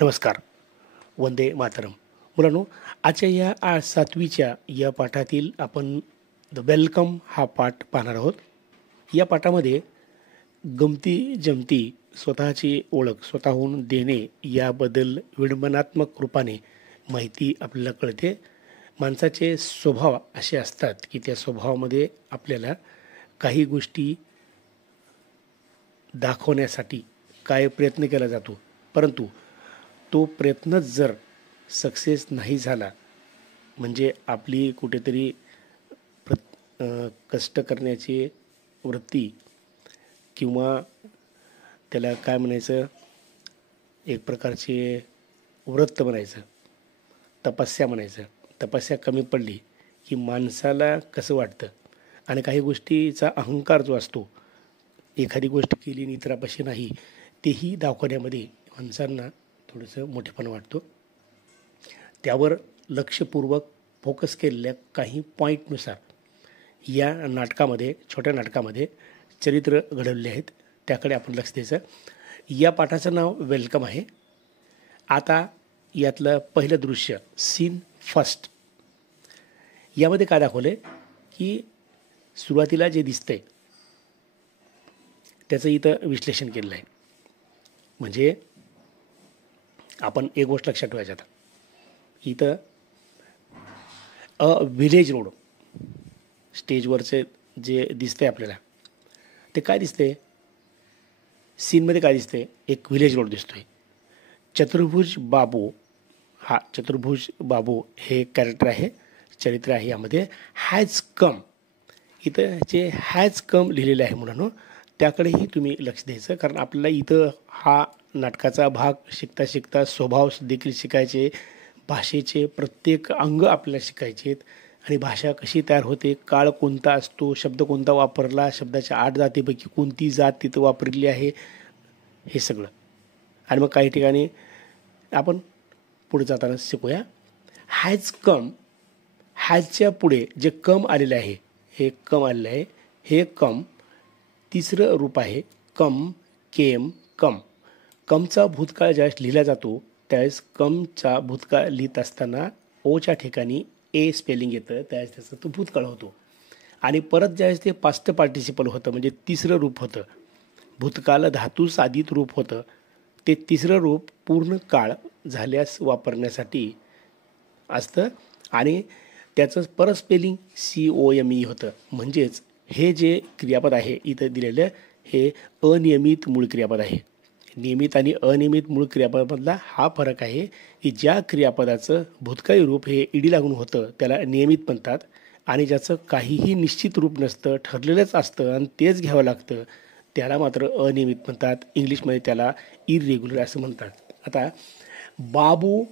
नमस्कार. वंदे मातरम. मुलांनो, आजच्या या 7वीच्या या पाठातील आपण द वेलकम हा पाठ पाहणार आहोत. या पाठामध्ये गमती-जमती, स्वतःची ओळख स्वतःहून देणे याबद्दल विडंबनात्मक रूपाने माहिती आपल्याला कळते. माणसाचे स्वभाव असे असतात की त्या स्वभावामध्ये आपल्याला काही गोष्टी दाखवण्यासाठी काय प्रयत्न केला जातो, परंतु तो प्रयत्नच जर सक्सेस नाही झाला म्हणजे आपली कुठेतरी कष्ट करण्याची वृत्ती किंवा त्याला काय म्हणायचं, एक प्रकारचे व्रत म्हणायचं, तपस्या म्हणायचं. तपस्या कमी पडली की माणसाला कसं वाटतं आणि काही गोष्टीचा अहंकार जो असतो, एखादी गोष्ट केली आणि इतरापाशी नाही, तेही दाखवण्यामध्ये माणसांना थोडंसं मोठेपणा वाटतो. त्यावर लक्षपूर्वक फोकस केलेल्या काही पॉईंटनुसार या नाटकामध्ये, छोट्या नाटकामध्ये चरित्र घडवले आहेत, त्याकडे आपण लक्ष द्यायचं. या पाठाचं नाव वेलकम आहे. आता यातलं पहिलं दृश्य, सीन फर्स्ट, यामध्ये काय दाखवलं आहे की सुरुवातीला जे दिसतंय त्याचं इथं विश्लेषण केलेलं आहे. म्हणजे आपण एक गोष्ट लक्षात ठेवायची, आता इथं व्हिलेज रोड स्टेजवरचे जे दिसतंय आपल्याला, ते काय दिसतंय, सीनमध्ये काय दिसतंय, एक व्हिलेज रोड दिसतोय. चतुर्भुज बाबू हे कॅरेक्टर आहे, चरित्र आहे. यामध्ये हॅज कम, इथं जे हॅज कम लिहिलेलं आहे मुलांनो, त्याकडेही तुम्ही लक्ष द्यायचं. कारण आपल्याला इथं हा नाटकाचा भाग शिकता शिकता स्वभाव देखील शिकायचे, भाषेचे प्रत्येक अंग आपल्याला शिकायचे आहेत आणि भाषा कशी तयार होते, काळ कोणता असतो, शब्द कोणता वापरला, शब्दाच्या 8 जातीपैकी कोणती जात तिथं वापरली आहे, हे सगळं. आणि मग काही ठिकाणी आपण पुढे जाताना शिकूया. हॅज कम, हॅजच्या पुढे जे कम आलेलं आहे, हे कम आलेलं आहे. हे कम तिसरं रूप आहे, कम, केम, कम. कमचा भूतकाळ ज्यावेळेस लिहिला जातो त्यावेळेस कमचा भूतकाळ लिहित असताना ओच्या ठिकाणी ए स्पेलिंग येतं, त्यावेळेस त्याचा तो भूतकाळ होतो. आणि परत ज्यावेळेस ते पास्ट पार्टिसिपल होतं, म्हणजे तिसरं रूप होतं, भूतकाळ धातू साधित रूप होतं, ते तिसरं रूप पूर्ण काळ झाल्यास वापरण्यासाठी असतं आणि त्याचं परत स्पेलिंग COME होतं. म्हणजेच हे जे क्रियापद आहे इथं दिलेलं, हे अनियमित मूळ क्रियापद आहे. नियमित आणि अनियमित मूळ क्रियापदामधला हा फरक आहे की ज्या क्रियापदाचं भूतकाळी रूप हे ईडी लागून होतं त्याला नियमित म्हणतात आणि ज्याचं काहीही निश्चित रूप नसतं, ठरलेलंच असतं आणि तेच घ्यावं लागतं, त्याला मात्र अनियमित म्हणतात. इंग्लिशमध्ये त्याला इरेग्युलर असं म्हणतात. आता बाबू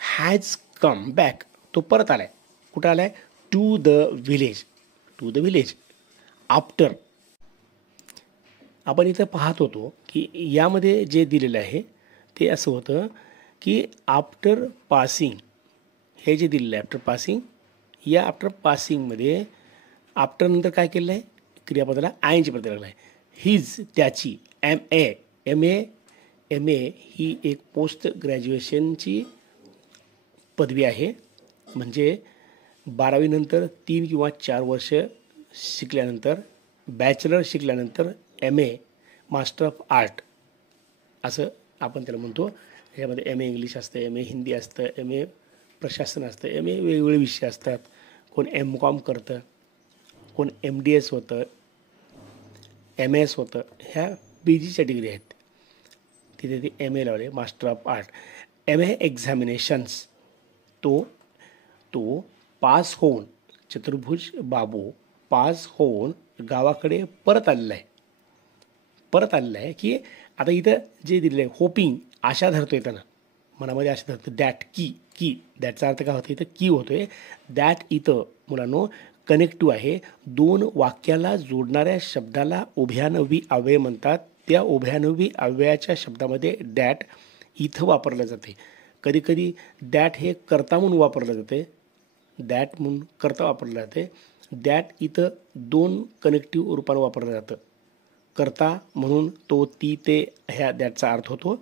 हॅज कम बॅक, तो परत आलाय. कुठं आलाय? To the village after. आपण इथं पाहत होतो की यामध्ये जे दिलेलं आहे ते असं होतं की आफ्टर पासिंग, हे जे दिलेलं आहे आफ्टर पासिंग, या आफ्टर पासिंगमध्ये आफ्टर नंतर काय केलेलं आहे, क्रियापदाला आयनची प्रत्यय लागला आहे. हिज, त्याची, एम ए ही एक पोस्ट ग्रॅज्युएशनची पदवी आहे. म्हणजे 12वी नंतर 3 किंवा 4 वर्ष शिकल्यानंतर, बॅचलर शिकल्यानंतर MA मास्टर ऑफ आर्ट असं आपण त्याला म्हणतो. यामध्ये MA इंग्लिश असतं, MA हिंदी असतं, MA प्रशासन असतं, MA वेगवेगळे विषय असतात. कोण MCOM करतं, कोण MDS होतं, MS होतं. ह्या PGच्या डिग्री आहेत, तिथे ते MA लावले, master of art. MA examinations, तो पास होऊन, चतुर्भुज बाबू पास होऊन गावाकडे परत आलेला आहे की आता इथं जे दिलेलं आहे, होपिंग, आशा धरतो आहे, त्यांना मनामध्ये आशा धरतो. दॅट की दॅटचा अर्थ काय होतो, इथं की होतोय. दॅट इथं मुलांनो कनेक्टिव्ह आहे. 2 वाक्याला जोडणाऱ्या शब्दाला उभयान्वयी अव्यय म्हणतात. त्या उभयान्वयी अव्ययाच्या शब्दामध्ये दॅट इथं वापरलं जाते. कधीकधी दॅट हे कर्ता म्हणून वापरलं जाते, दॅट म्हणून कर्ता वापरलं जाते. दॅट इथं 2 कनेक्टिव्ह रूपानं वापरलं जातं. कर्ता म्हणून तो, ती, ते ह्या दॅटचा अर्थ होतो.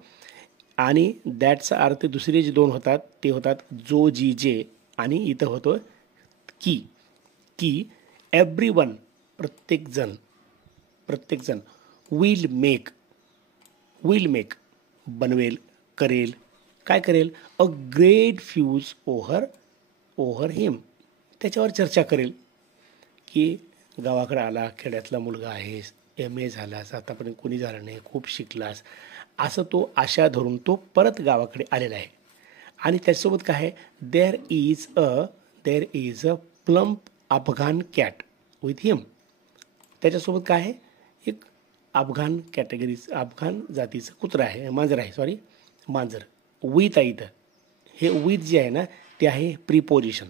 आणि दॅटचा अर्थ दुसरे जे दोन होतात ते होतात जो जी जे, आणि इथं होतो की. की एव्हरीवन प्रत्येकजण विल मेक बनवेल, करेल, काय करेल, अ ग्रेट फ्यूज ओव्हर हिम, त्याच्यावर चर्चा करेल. की गावाकडे आला, खेड्यातला मुलगा आहेस, MA झालास, आतापर्यंत कोणी झालं नाही, खूप शिकलास, असं तो आशा धरून तो परत गावाकडे आलेला आहे. आणि त्याच्यासोबत काय आहे, there is a plump Afghan cat with him. त्याच्यासोबत काय आहे, एक अफगाण जातीचं कुत्रा आहे, मांजर. विथ आहे इथं. हे विथ जे आहे ना ते आहे प्रिपोजिशन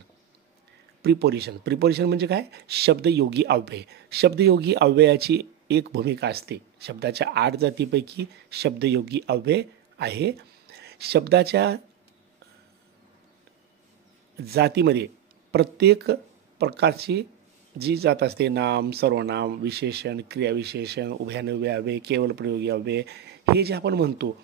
म्हणजे काय, शब्दयोगी अव्यय. शब्दयोगी अव्ययाची एक भूमिका असते. शब्दाच्या 8 जातीपैकी शब्दयोगी अव्यय आहे. शब्दाच्या जातीमध्ये प्रत्येक प्रकारची जी जात असते, नाम, सर्वनाम, विशेषण, क्रियाविशेषण, उभयान्वयी अव्यय, केवळ प्रयोगी अव्यय, हे जे आपण म्हणतो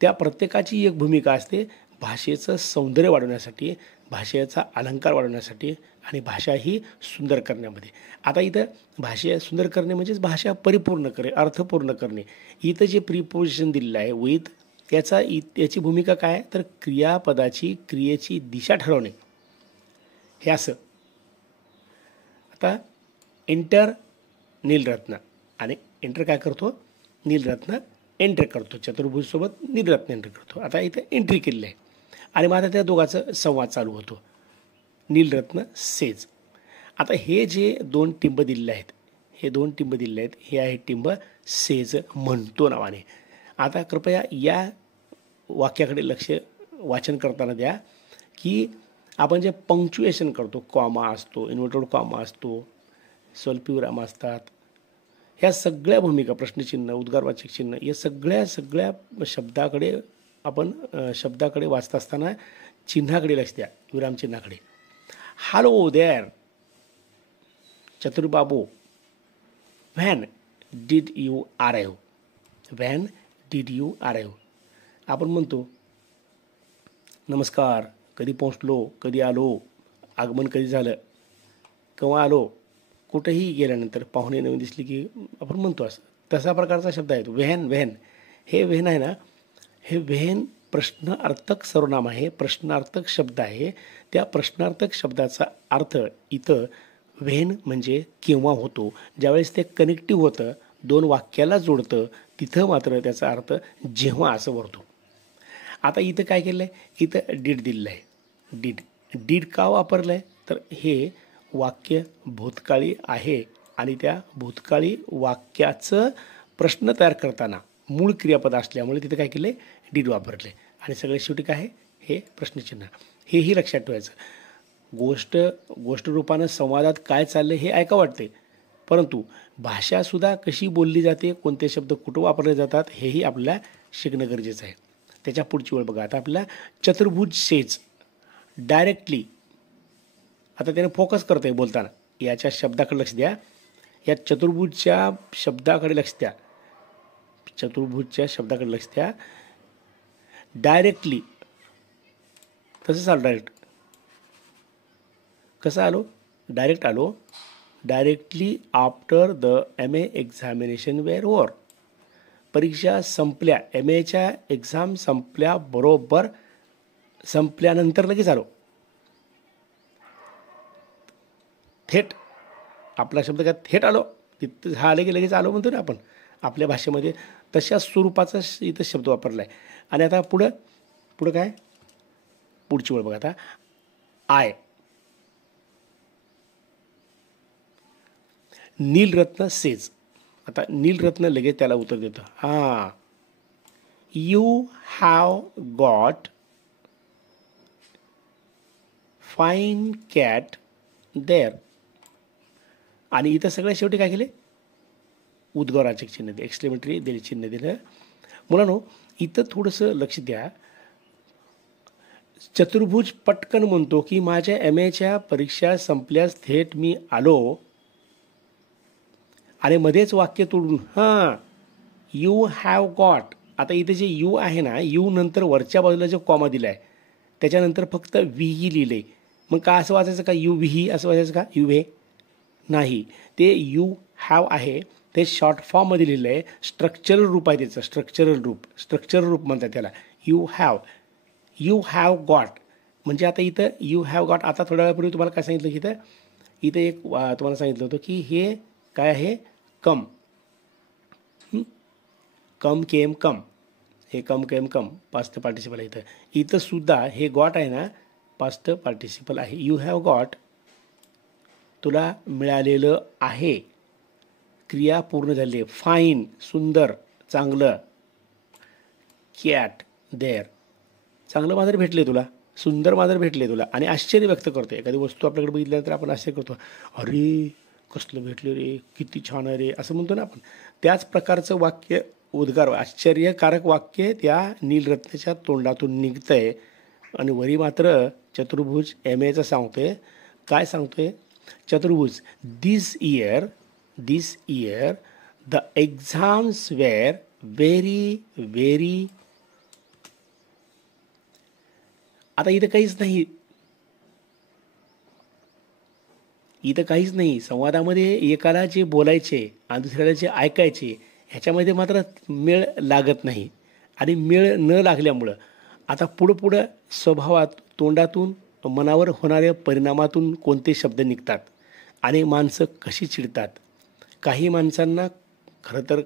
त्या प्रत्येकाची एक भूमिका असते भाषेचं सौंदर्य वाढवण्यासाठी, भाषेचा अलंकार वाढवण्यासाठी आणि भाषा ही सुंदर करण्यामध्ये. आता इथं भाषा सुंदर करणे म्हणजेच भाषा परिपूर्ण करणे, अर्थपूर्ण करणे. इथं जे प्रिपोजिशन दिलेलं आहे विथ, याची भूमिका काय आहे, तर क्रियेची दिशा ठरवणे, हे असं. आता एंटर नीलरत्न, आणि एंटर काय करतो, नीलरत्न एंटर करतो, चतुर्भुजसोबत नीलरत्न एंटर करतो. आता इथं एंट्री केलेली आहे आणि माझा त्या दोघांचा संवाद चालू होतो. नीलरत्न सेज. आता हे जे 2 टिंब दिलेले आहेत, हे आहे टिंब सेज म्हणतो नावाने. आता कृपया या वाक्याकडे वाचन करताना द्या की आपण जे पंक्च्युएशन करतो, कॉमा असतो, इन्व्हर्टेड कॉमा असतो, स्वल्पविराम असतात, ह्या सगळ्या भूमिका, प्रश्नचिन्ह, उद्गारवाचक चिन्ह, या सगळ्या शब्दाकडे वाचत असताना चिन्हाकडे लक्ष द्या, विरामचिन्हाकडे. Hello there Chaturbabu, when did you arrive. आपण म्हणतो नमस्कार, कधी पोहोचलो, कधी आलो, आगमन कधी झालं, केव्हा आलो, कुठेही गेल्यानंतर पाहुणे नवीन दिसली की आपण म्हणतो असं. तसा प्रकारचा शब्द आहे तो व्हेन. हे व्हेन आहे ना, हे व्हेन प्रश्नार्थक सर्वनाम आहे, प्रश्नार्थक शब्द आहे. त्या प्रश्नार्थक शब्दाचा अर्थ इथं व्हेन म्हणजे केव्हा होतो, ज्यावेळेस ते कनेक्टिव्ह होतं, 2 वाक्याला जोडतं, तिथं मात्र त्याचा अर्थ जेव्हा असं वरतो. आता इथं काय केलं आहे, इथं डीड दिलेलं आहे. डीड का वापरलं आहे, तर हे वाक्य भूतकाळी आहे आणि त्या भूतकाळी वाक्याचं प्रश्न तयार करताना मूळ क्रियापद असल्यामुळे तिथं काय केलं आहे, डीड वापरले. आणि सगळ्यात शेवटी काय आहे, हे प्रश्नचिन्ह. हेही लक्षात ठेवायचं. गोष्ट रूपानं संवादात काय चाललं हे ऐका वाटते, परंतु भाषासुद्धा कशी बोलली जाते, कोणते शब्द कुठं वापरले जातात, हेही आपल्याला शिकणं गरजेचं आहे. त्याच्या पुढची वेळ बघा. आता आपल्याला चतुर्भुज सेज डायरेक्टली, आता त्याने फोकस करतोय बोलताना, याच्या शब्दाकडे लक्ष द्या, या चतुर्भुजच्या शब्दाकडे लक्ष द्या. डायरेक्टली तसंच आलो, डायरेक्ट आलो. Directly after the MA examination were over. परीक्षा संपल्या, MAच्या एक्झाम संपल्यानंतर लगेच आलो. थेट, आपला शब्द काय, थेट आलो, तिथं झालं की लगेच आलो म्हणतो ना आपण आपल्या भाषेमध्ये, तशा स्वरूपाचा इथं शब्द वापरला आहे. आणि आता पुढं काय, पुढची वेळ बघा. आता आय, नीलरत्न सेज. आता नीलरत्न लगेच त्याला उत्तर देतं, हां, you have got fine cat there. आणि इथं सगळ्या शेवटी काय केले, उद्गाराचे चिन्ह दिले, एक्सक्लेमेटरी दिले, चिन्ह दिलं. मुलांनो इथं थोडंसं लक्ष द्या. चतुर्भुज पटकन म्हणतो की माझ्या MAच्या परीक्षा संपल्यास थेट मी आलो, आणि मध्येच वाक्य तोडून हां, यू हॅव गॉट, आता इथे जे यू आहे ना, यू नंतर वरच्या बाजूला जो कॉमा दिला आहे त्याच्यानंतर फक्त व्ही लिहिलं आहे. मग का असं वाचायचं का यू व्ही असं वाचायचं का यू व्हे? नाही, ते यू हॅव आहे ते शॉर्ट फॉर्ममध्ये लिहिलं आहे. स्ट्रक्चरल रूप आहे त्याचं, स्ट्रक्चरल रूप म्हणतात त्याला. You have got. म्हणजे आता इथं यू हॅव गॉट. आता थोड्या वेळापूर्वी तुम्हाला काय सांगितलं की इथं एक तुम्हाला सांगितलं होतं की हे काय आहे, कम केम कम. हे कम केम कम पास्ट पार्टिसिपल आहे. इथं सुद्धा हे गॉट आहे ना, पास्ट पार्टिसिपल आहे. यू हॅव गॉट, तुला मिळालेलं आहे. क्रिया पूर्ण झाली. फाईन, सुंदर, चांगलं. कॅट देअर, चांगलं मांजर भेटले तुला, सुंदर मांजर भेटले तुला. आणि आश्चर्य व्यक्त करतो. एखादी वस्तू आपल्याकडे बघितल्यानंतर आपण आश्चर्य करतो, अरे कसलं भेटलं रे, किती छान आहे रे, असं म्हणतो ना आपण. त्याच प्रकारचं वाक्य, उद्गार, आश्चर्यकारक वाक्य त्या नीलरत्नाच्या तोंडातून निघतंय. आणि वरी मात्र चतुर्भुज एमएचा सांगतोय. काय सांगतोय Chaturbhuj? This year the exams were very very. आता इथं काहीच नाही. संवादामध्ये एकाला जे बोलायचे आणि दुसऱ्याला जे ऐकायचे ह्याच्यामध्ये मात्र मेळ लागत नाही. आणि मेळ न लागल्यामुळं आता पुढं स्वभावात, तोंडातून, मनावर होणाऱ्या परिणामातून कोणते शब्द निघतात आणि माणसं कशी चिडतात. काही माणसांना खरं तर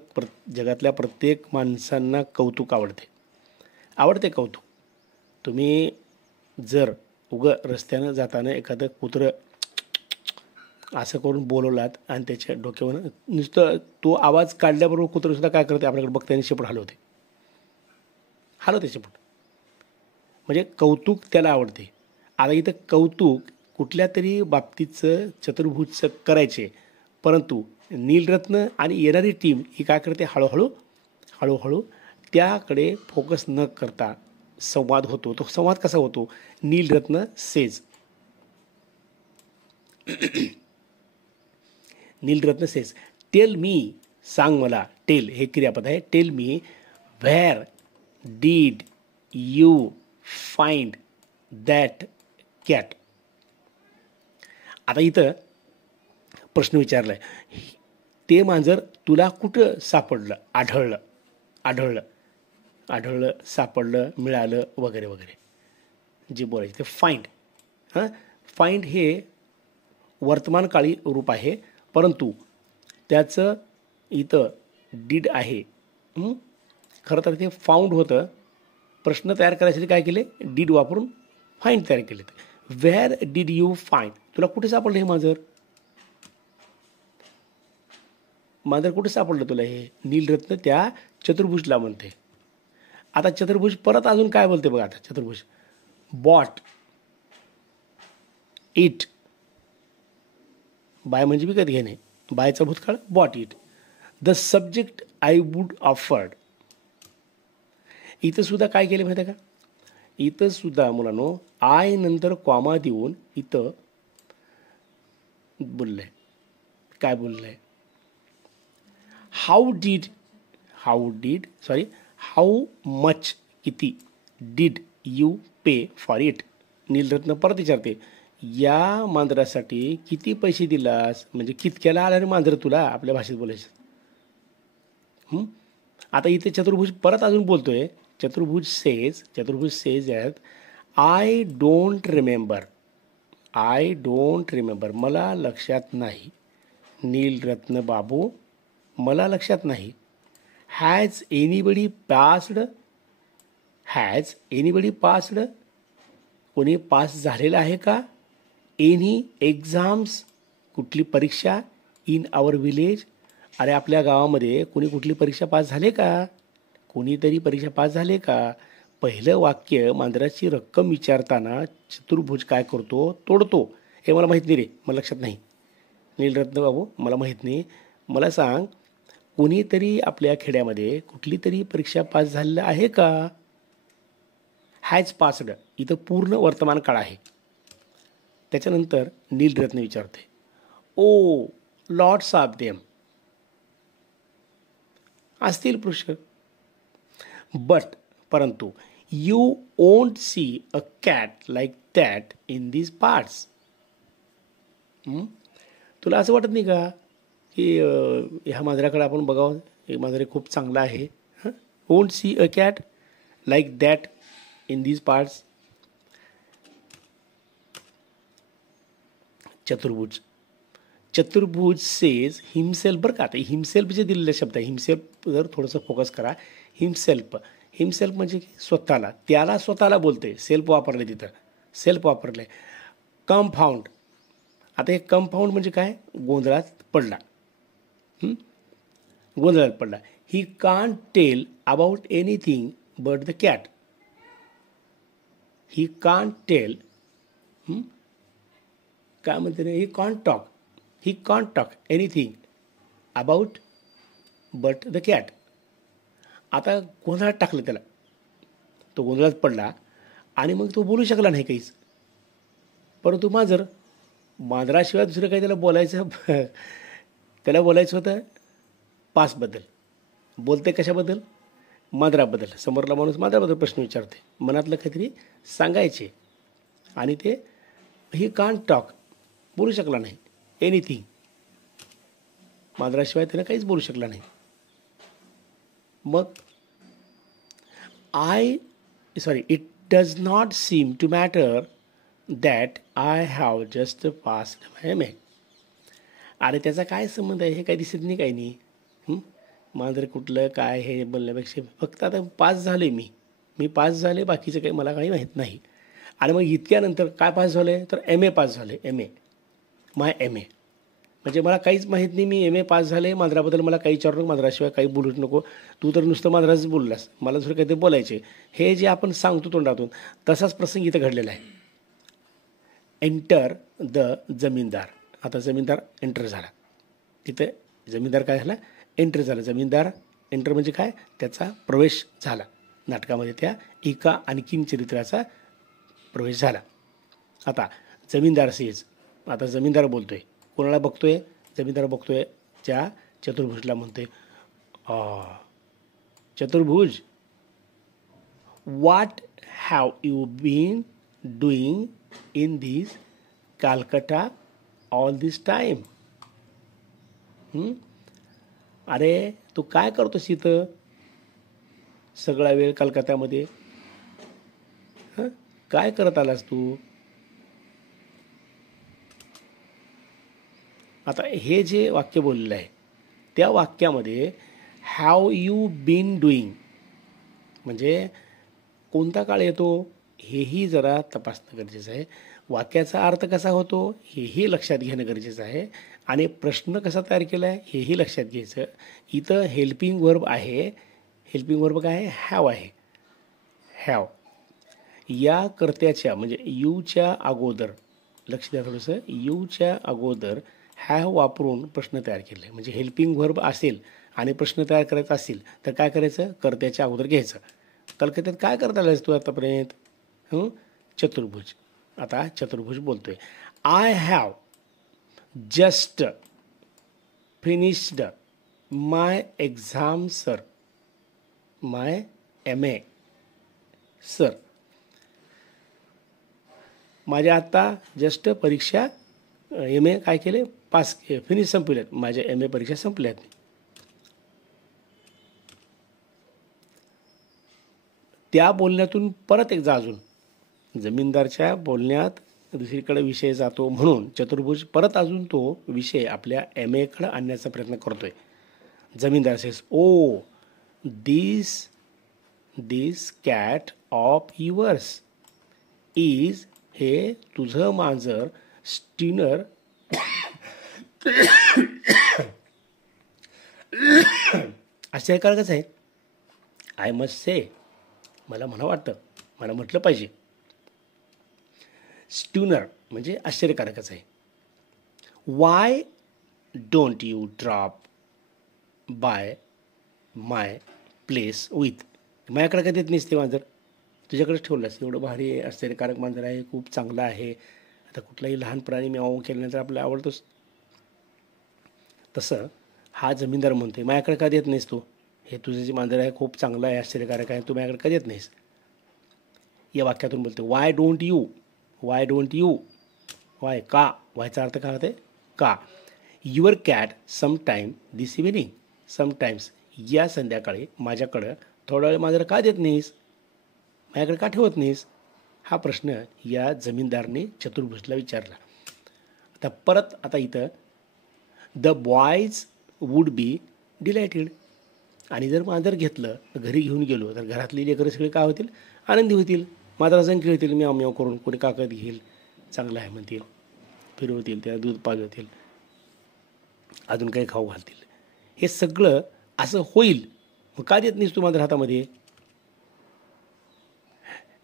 जगातल्या प्रत्येक माणसांना कौतुक आवडते कौतुक. तुम्ही जर रस्त्यानं जाताना एखादं कुत्रं असं करून बोलवलात आणि त्याच्या डोक्यावर नुसतं तो आवाज काढल्याबरोबर कुत्रंसुद्धा काय करते, आपल्याकडे बघताना शेपूट हलवते शेपूट. म्हणजे कौतुक त्याला आवडते. आता इथं कौतुक कुठल्या तरी बाबतीचं चतुर्भुजचं करायचे, परंतु नीलरत्न आणि येणारी टीम ही काय करते, हळूहळू त्याकडे फोकस न करता संवाद होतो. तो संवाद कसा होतो? नीलरत्न सेज टेल मी, सांग मला. टेल हे क्रियापद आहे. Tell me, where did you find that cat. आता इथं प्रश्न विचारलाय, ते मांजर तुला कुठं सापडलं, आढळलं, सापडलं, मिळालं, वगैरे वगैरे जे बोलायचं ते फाइंड. फाइंड हे वर्तमानकाळी रूप आहे, परंतु त्याचं इथं डीड आहे. खरं तर ते फाउंड होतं. प्रश्न तयार करायसाठी काय केले, डीड वापरून फाइंड तयार केले. व्हेअर डीड यू फाइंड, तुला कुठे सापडलं हे मांजर कुठे सापडलं तुला हे? नीलरत्न त्या चतुर्भुजला म्हणते. आता चतुर्भुज परत अजून काय बोलते बघा. आता चतुर्भुज बॉट इट, बाय म्हणजे विकत घेणे, बायचा भूतकाळ bought it. The subject I would afford. इथं सुद्धा काय केले माहिती आहे का? इथं सुद्धा मुलांनो आय नंतर कॉमा देऊन इथं बोललंय. काय बोललंय? हाऊ मच, किती, did you pay for it. Neelratna परत विचारते, या मांजरासाठी किती पैसे दिलास, म्हणजे कितक्याला आला रे मांजर तुला, आपल्या भाषेत बोलायचं. आता इथे चतुर्भुज परत अजून बोलतोय. चतुर्भुज says at I don't remember, मला लक्षात नाही. नीलरत्न बाबू, मला लक्षात नाही. हॅज एनीबडी पास्ड, कोणी पास झालेलं आहे का? एनी एक्झाम्स, कुठली परीक्षा? इन आवर विलेज, अरे आपल्या गावामध्ये कुठली परीक्षा पास झाले का? कोणीतरी परीक्षा पास झाले का? पहिलं वाक्य मांजराची रक्कम विचारताना चतुर्भुज काय करतो, तोडतो. हे मला माहीत नाही रे, मला लक्षात नाही. नीलरत्न बाबू, मला माहीत नाही, मला सांग, कोणीतरी आपल्या खेड्यामध्ये कुठली तरी परीक्षा पास झालेलं आहे का? हॅज पास्ड इथं पूर्ण वर्तमान काळ आहे. त्याच्यानंतर नीलरत्न विचारते, ओ लॉट्स ऑफ देम, असतील पुष्कळ. बट परंतु you won't see a cat like that in these parts. तुला असं वाटत नाही का की ह्या मांजराकडे आपण बघावं, हे मांजर खूप चांगलं आहे. Won't see a cat like that in these parts. चतुर्भुज. चतुर्भुज सेज हिमसेल्फ. बरं का, आता हिमसेल्फ जे दिलेले शब्द आहे, हिमसेल्फ जर थोडंसं फोकस करा. हिमसेल्फ, हिमसेल्फ म्हणजे स्वतःला, त्याला स्वतःला बोलते. सेल्फ वापरले तिथं, सेल्फ वापरले. कंपाऊंड. आता हे कंपाऊंड म्हणजे काय, गोंधळात पडला. गोंधळात पडला. He can't tell about anything but the cat. He can't tell, काय म्हणते he can't talk. He can't talk anything about but the cat. आता गोंधळात टाकलं त्याला, तो गोंधळात पडला आणि मग तो बोलू शकला नाही काहीच. परंतु मांजराशिवाय दुसरं काही त्याला बोलायचं त्याला बोलायचं होतं पासबद्दल. बोलते कशाबद्दल, मांजराबद्दल. समोरला माणूस मांजराबद्दल प्रश्न विचारते, मनातलं काहीतरी सांगायचे आणि ते ही कांट टॉक, बोलू शकला नाही. एनिथिंग, मांजराशिवाय त्यानं काहीच बोलू शकला नाही. मग it does not seem to matter that I have just passed my MA. अरे त्याचा काय संबंध आहे, हे काही दिसत नाही, काही नाही. मांजर कुठलं काय हे बोलण्यापेक्षा फक्त आता पास झाले, मी पास झाले, बाकीचं काही मला काही माहीत नाही. आणि मग इतक्यानंतर काय पास झालं आहे, तर MA पास झाले. माय MA म्हणजे मला काहीच माहीत नाही, मी MA पास झाले. मांजराबद्दल मला काही विचारू नको, मांजराशिवाय काही बोलूच नको. तू तर नुसतं मांजराच बोललास, मला दुसरं काहीतरी बोलायचे. हे जे आपण सांगतो तोंडातून, तसाच प्रसंग इथं घडलेला आहे. एंटर द जमीनदार. आता जमीनदार एंटर झाला. तिथे जमीनदार काय झाला, एंटर झाला. जमीनदार एंटर म्हणजे काय, त्याचा प्रवेश झाला नाटकामध्ये. त्या एका आणखीन चरित्राचा प्रवेश झाला. आता जमीनदार सेज. आता जमीनदार बोलतोय, कोणाला बघतोय, जमीनदार बघतोय त्या चतुर्भुजला. म्हणतोय, Chaturbhuj, what have you been doing in these Calcutta all this time. अरे तू काय करतोस इथं सगळा वेळ कलकत्त्यामध्ये, काय करत आलास तू. आता हे जे वाक्य बोललेलं आहे, त्या वाक्यामध्ये हॅव यू बीन डुईंग म्हणजे कोणता काळ येतो, हेही जरा तपासणं गरजेचं आहे. वाक्याचा अर्थ कसा होतो हेही लक्षात घेणं गरजेचं आहे. आणि प्रश्न कसा तयार केला आहे हेही लक्षात घ्यायचं. इथं हेल्पिंग वर्ब आहे. हेल्पिंग वर्ब काय आहे, हॅव आहे. हॅव या कर्त्याच्या म्हणजे यूच्या अगोदर, लक्ष द्या थोडंसं, यूच्या अगोदर हॅव वापरून प्रश्न तयार केला आहे. म्हणजे हेल्पिंग वर्ब असेल आणि प्रश्न तयार करायचा असेल तर काय करायचं, कर्त्याच्या अगोदर घ्यायचं. कलकत्त्यात काय करता आलास तू आतापर्यंत, चतुर्भुज. आता चतुर्भुज बोलतोय, I have just finished my exam sir. My MA sir. माझ्या आत्ता जस्ट परीक्षा MA काय केले, पास फिनिश, संपल्यात. माझ्या MA परीक्षा संपल्यात. त्या बोलण्यातून परत एकदा अजून जमीनदारच्या बोलण्यात दुसरीकडे विषय जातो, म्हणून चतुर्भुज परत अजून तो विषय आपल्या MAकडे आणण्याचा प्रयत्न करतोय. जमीनदार says, oh this cat of yours is, हे तुझं मांजर स्टीनर आश्चर्यकारकच आहे. आय मस्ट से, मला म्हणा वाटतं, मला म्हटलं पाहिजे. स्टूनर म्हणजे आश्चर्यकारकच आहे. Why don't you drop by my place with. माझ्याकडे काय देत नाहीस ते मांजर, तुझ्याकडेच ठेवलंस. एवढं भारी आश्चर्यकारक मांजर आहे, खूप चांगलं आहे. आता कुठलाही लहान प्राणी म्याऊ केल्यानंतर आपल्याला आवडतोच. तसं हा जमीनदार म्हणतोय, माझ्याकडे का देत नाहीस तू, हे तुझं जे मांजर आहे खूप चांगलं आहे, आश्चर्यकारक आहे, तू माझ्याकडे का देत नाहीस? या वाक्यातून बोलते why don't you, why don't you, Y का, वायचा अर्थ काय होते का. Your cat sometime this evening, sometimes या संध्याकाळी माझ्याकडं थोडा वेळ मांजर का देत नाहीस, माझ्याकडे का ठेवत नाहीस, हा प्रश्न या जमीनदारने चतुर्भुजला विचारला. आता परत आता इथं द बॉयज वूड बी डिलायटेड, आणि जर मांजर घेतलं घरी घेऊन गेलो तर घरातली लेकरं सगळे काय होतील, आनंदी होतील, मांजरासंग खेळतील, म्याव म्याव करून, कोणी काकत घेईल, चांगलं आहे म्हणतील, फिरवतील, त्या दूध पाजवतील, अजून काही खाऊ घालतील. हे सगळं असं होईल, मग का देत नाहीस तू मांजर हातामध्ये.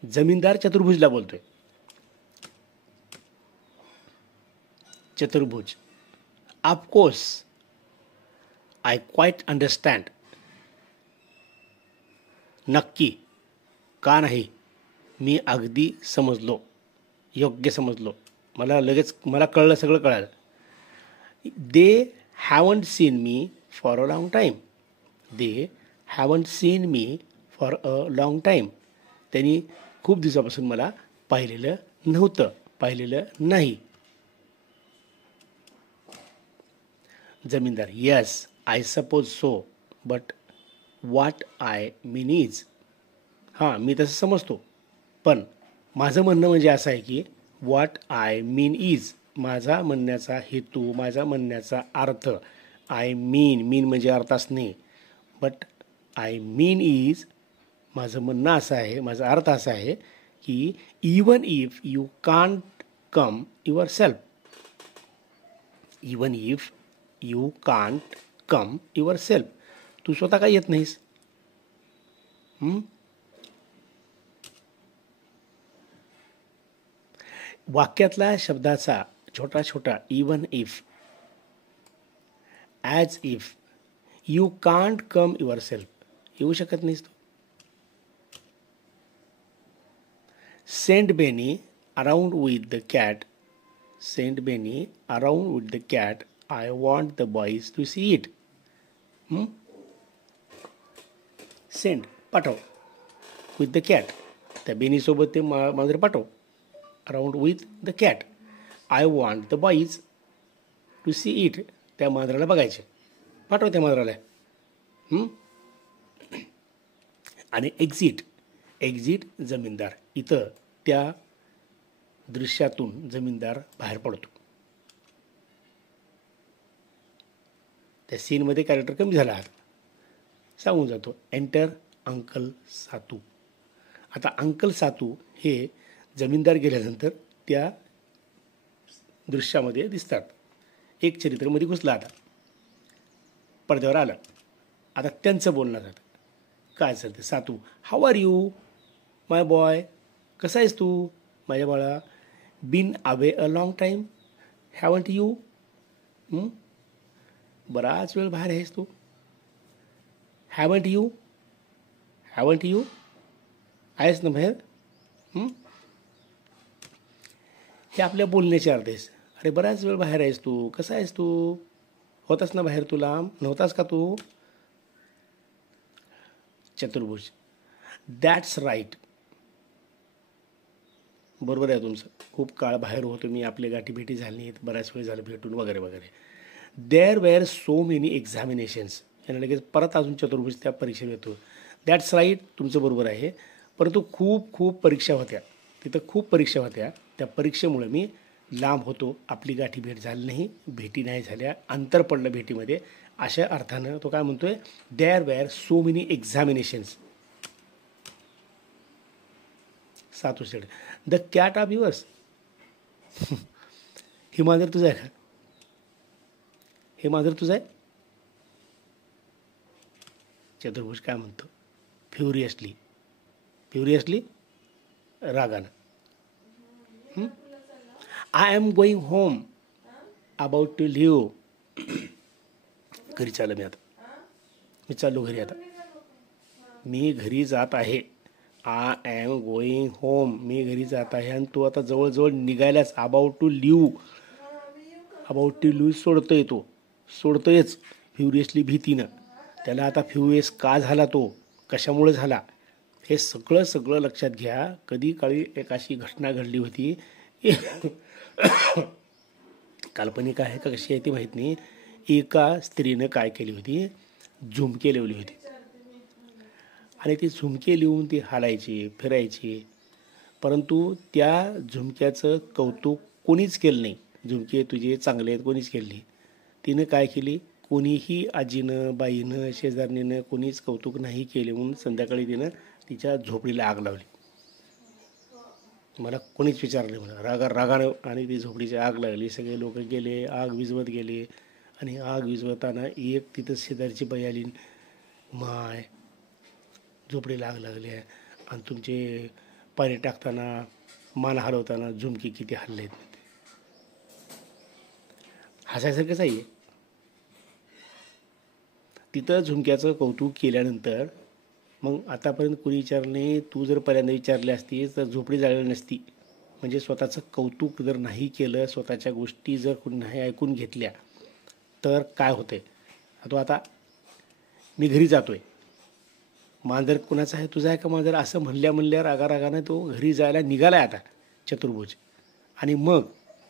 जमीनदार चतुर्भुजला बोलतोय. चतुर्भुज, ऑफकोर्स आय क्वाईट अंडरस्टँड, नक्की, का नाही, मी अगदी समजलो, योग्य समजलो, मला कळलं, सगळं कळालं. They haven't seen me for a long time, they haven't seen me for a long time, त्यांनी खूप दिवसापासून मला पाहिलेलं नव्हतं, पाहिलेलं नाही. जमीनदार, yes I suppose so, but what I mean is, हां मी तसं समजतो, पण माझं म्हणणं म्हणजे असं आहे की व्हॉट आय मीन इज, माझा म्हणण्याचा हेतू, माझा म्हणण्याचा अर्थ, आय मीन म्हणजे अर्थ असणे, बट आय मीन इज, माझं म्हणणं असं आहे, माझा अर्थ असा आहे की even if you can't come yourself, even if you can't come yourself, तू स्वतः काय येत नाहीस. वाक्यातला शब्दाचा छोटा छोटा even if, as if, you can't come yourself, येऊ शकत नाहीस तू. Send Benny around with the cat, send Benny around with the cat, I want the boys to see it. Send, पाठव, विथ द कॅट, त्या बेनीसोबत ते मांजर पाठव, around with the cat, I want the boys to see it, त्या मांजराला बघायचे, पाठव त्या मांजराला. आणि एक्झिट, एक्झिट जमीनदार, इथं त्या दृश्यातून जमीनदार बाहेर पडतो. त्या सीनमध्ये कॅरेक्टर कमी झाला आहे, सांगून जातो, एंटर अंकल सातू. आता अंकल सातू हे जमीनदार गेल्यानंतर त्या दृश्यामध्ये दिसतात. एक चरित्रमध्ये घुसला, आता पडद्यावर आलं, आता त्यांचं बोलणं जातं. काय चालतं, Satu, how are you my boy, कसा आहेस तू माझ्या बाळा, been away a long time, haven't you, बराच वेळ बाहेर आहेस तू, हॅवंट यू, हॅवंट यू, आहेस ना बाहेर. हे आपल्या बोलण्याचे अर्थ आहेस. अरे बराच वेळ बाहेर आहेस तू, कसा आहेस तू, होतास ना बाहेर, तू लांब नव्हतास का तू. चतुर्भुज, दॅट्स राईट, बरोबर आहे तुमचं, खूप काळ बाहेर होतो मी, आपली गाठीभेटी झाली नाहीत, बऱ्याच वेळ झालं भेटून वगैरे वगैरे. There were so many examinations, यानं लगेच परत अजून चतुर्भुज त्या परीक्षेत येतो. दॅट्स राईट, तुमचं बरोबर आहे, परंतु खूप खूप परीक्षा होत्या, तिथं खूप परीक्षा होत्या, त्या परीक्षेमुळे मी लांब होतो, आपली गाठी भेट झाली नाही, भेटी नाही झाल्या, अंतर पडलं भेटीमध्ये, अशा अर्थानं तो काय म्हणतोय, there were so many examinations. Satu said, the cat of yours, हे मांजर तुझं आहे का, हे मांजर तुझं आहे. चतुर्भुज काय म्हणतो, फ्युरियसली, फ्युरियसली, रागानं, I am going home about to leave, घरी चाललो मी आता, मी चाललो घरी आता, मी घरी जात आहे, आय एम गोईंग होम, मी घरी जात आहे, आणि तू आता जवळजवळ निघायलाच, about to leave, about to leave सोडतोय, तो सोडतोयच फ्युरियसली, भीतीनं, त्याला आता फ्युएस का झाला, तो कशामुळे झाला, हे सगळं लक्षात घ्या. कधी काळी एक अशी घटना घडली होती, काल्पनिक आहे का कशी आहे ती माहीत नाही. एका स्त्रीनं काय केली होती, झुमके लिवली होती आणि ती झुमके लिहून ती हालायची फिरायची, परंतु त्या झुमक्याचं कौतुक कोणीच केलं नाही. झुमके तुझे चांगले आहेत कोणीच केलं नाही. तिनं काय केली, कोणीही आजीनं बाईनं शेजारणीनं कोणीच कौतुक नाही केले म्हणून संध्याकाळी तिनं तिच्या झोपडीला आग लावली. मला कोणीच विचारलं मला, रागानं आणि ती झोपडीची आग लागली. सगळे लोक गेले, आग विझवत गेले आणि आग विझवताना एक तिथं शेजारची बाई आली, माय झोपडीला आग लागली आहे आणि तुमचे पाणी टाकताना मान हलवताना झुमकी किती हल्ले आहेत. हसायसारखंच आहे. तिथं झुमक्याचं कौतुक केल्यानंतर मग आतापर्यंत कुणी विचारले, तू जर पहिल्यांदा विचारली असतीस तर झोपडी जाळली नसती. म्हणजे स्वतःचं कौतुक जर नाही केलं, स्वतःच्या गोष्टी जर कुणी नाही ऐकून घेतल्या तर काय होतंय. आता मी घरी जातोय, मांजर कुणाचा आहे, तुझा आहे का मांजर, असं म्हणल्या रागानं तो घरी जायला निघालाय आता चतुर्भुज. आणि मग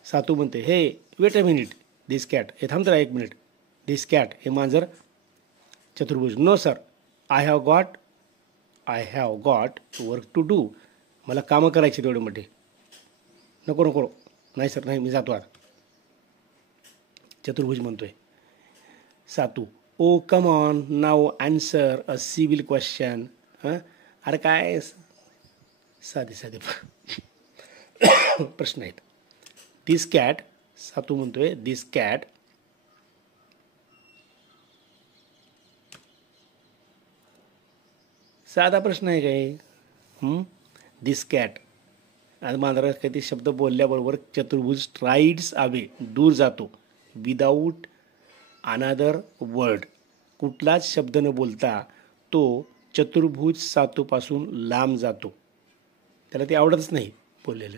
सातू म्हणते, हे weight a minute this cat, हे थांब जरा एक मिनिट, दिस कॅट, हे मांजर. Chaturbhuj, no sir, I have got work to do, मला कामं करायची तेवढे मोठे. नको नाही सर, नाही मी जातो आता. चतुर्भुज म्हणतोय, Satu, oh come on now answer a civil question. अरे काय साधे प्रश्न आहेत. दिस कॅट, सातू म्हणतोय, दिस कॅट साधा प्रश्न आहे काय. दिस कॅट आणि मांजरा काही शब्द बोलल्याबरोबर चतुर्भुज स्ट्राइड्स अवे, दूर जातो, विदाऊट अनादर वर्ड, कुठलाच शब्द न बोलता तो चतुर्भुज सातूपासून लांब जातो. त्याला ते आवडतच नाही बोललेलं.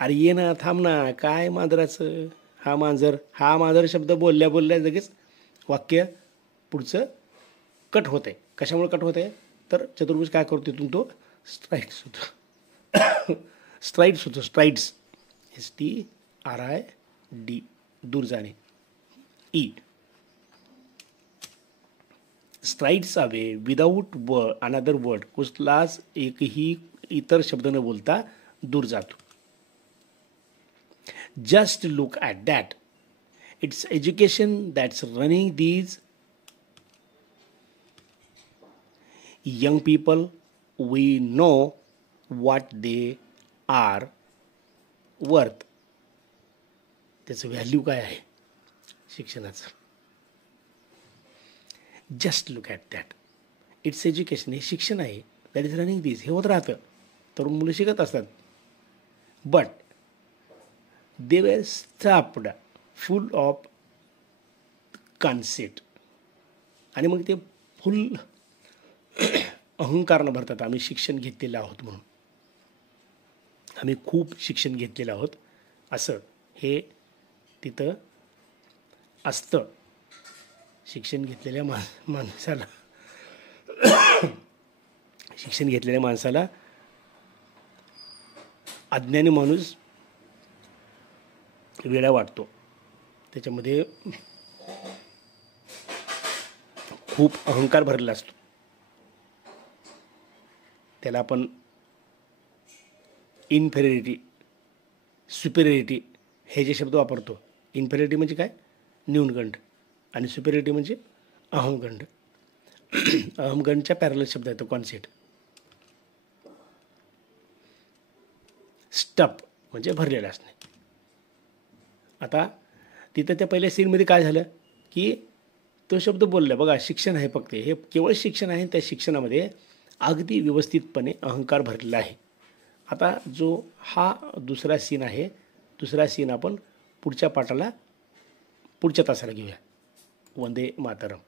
अरे ये ना, थांब ना, काय मांजराचं, हा मांजर शब्द बोलल्या लगेच वाक्य पुढचं कट होतंय. कशामुळे कट होतंय तर चतुर्भुज काय करतो, तिथून तो स्ट्राइड्स होतो. STRID, दूर जाणे. E, strides away without another word, कुठलाच एकही इतर शब्द न बोलता दूर जातो. Just look at that, it's education that's running these young people. We know what they are worth. त्याचं व्हॅल्यू काय आहे शिक्षणाचं. Just look at that, it's education, हे शिक्षण आहे, दॅट इज रनिंग दिस, हे होत राहतं, तरुण मुलं शिकत असतात. बट दे वर स्टॉप्ड फुल ऑफ कॉन्सेप्ट, आणि मग ते फुल अहंकारनं भरतात. आम्ही शिक्षण घेतलेलं आहोत म्हणून, आम्ही खूप शिक्षण घेतलेलं आहोत असं हे तिथं असतं. शिक्षण घेतलेल्या माणसाला अज्ञानी माणूस वेडा वाटतो. त्याच्यामध्ये खूप अहंकार भरलेला असतो. त्याला आपण इन्फेरिटी, सुपेरियरिटी हे जे शब्द वापरतो. इन्फेरियरिटी म्हणजे काय, न्यूनगंड, आणि सुपेरियरिटी म्हणजे अहमगंड. अहमगंडच्या पॅरलल शब्द आहे तो कॉन्सेप्ट. स्टप म्हणजे भरलेला असणे. आता तिथं त्या पहिल्या सीनमध्ये काय झालं की तो शब्द बोलला, बघा शिक्षण आहे फक्त, हे केवळ शिक्षण आहे. त्या शिक्षणामध्ये अगदी व्यवस्थितपणे अहंकार भरलेला आहे. आता जो हा दुसरा सीन आहे, दुसरा सीन आपण पुढच्या तासाला घेऊया. वंदे मातरम.